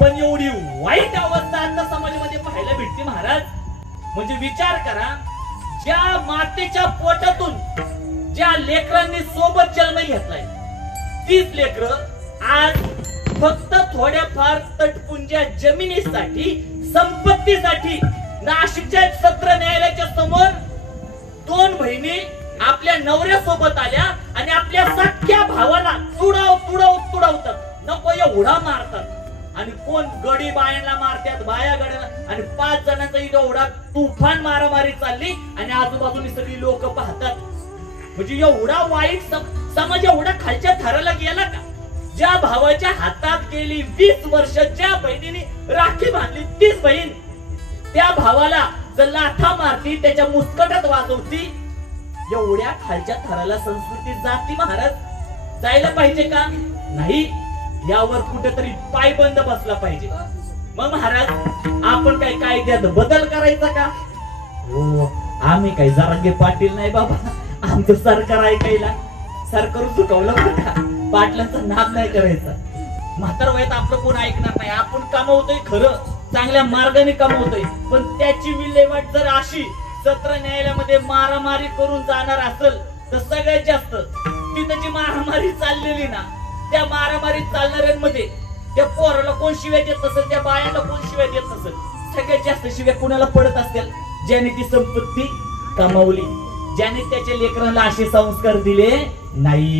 पण एवढी वाईट अवस्था आता समाजामध्ये पाहायला भेटते महाराज. म्हणजे विचार करा, ज्या मातेच्या पोटातून ज्या लेकरांनी सोबत जन्म घेतलाय तीच लेकरं आज फक्त थोड्याफार तटपुंज्या जमिनीसाठी, संपत्तीसाठी नाशिकच्या सत्र न्यायालयाच्या समोर दोन बहिणी आपल्या नवऱ्यासोबत आल्या आणि आपल्या सख्या भावाला तुडवतात. नको एवढा मारतात. आणि कोण गडी बायांना मारतात, बाया गड्याला, आणि 5 जणांचा एवढा तुफान मारामारी चालली आणि आजूबाजूनी सगळी लोक पाहतात. म्हणजे एवढा वाईट समाज एवढा खालच्या थराला गेला का? ज्या भावाच्या हातात गेली 20 वर्ष ज्या बहिणीने राखी बांधली तीच बहीण त्या भावाला जर लाथा मारती, त्याच्या मुस्कटात वाजवती. एवढ्या खालच्या थराला संस्कृती जाती महाराज. जायला पाहिजे का? नाही. यावर कुठेतरी पायबंद बसला पाहिजे. मग महाराज आपण काय कायद्यात बदल करायचा का? हो, आम्ही काही जरांगे पाटील नाही बाबा. आमचं सरकार ऐकायला सरकार चुकवलं का? पाटलांचा नाद नाही करायचा. म्हातार वयात आपलं कोण ऐकणार नाही. आपण कमवतोय खरं, चांगल्या मार्गाने कमवतोय, पण त्याची विल्हेवाट जर अशी सत्र न्यायालयामध्ये मारामारी करून जाणार असेल तर सगळ्यात जास्त तिथं जी मारामारी चाललेली ना, त्या मारामारी चालणाऱ्यांमध्ये त्या पोराला कोण शिव्या देत नसेल, त्या बायांना कोण शिव्या देत नसेल, सगळ्यात जास्त शिव्या कुणाला पडत असतील? ज्याने ती संपत्ती कमावली, ज्याने त्याच्या लेकरांना असे संस्कार दिले नाही.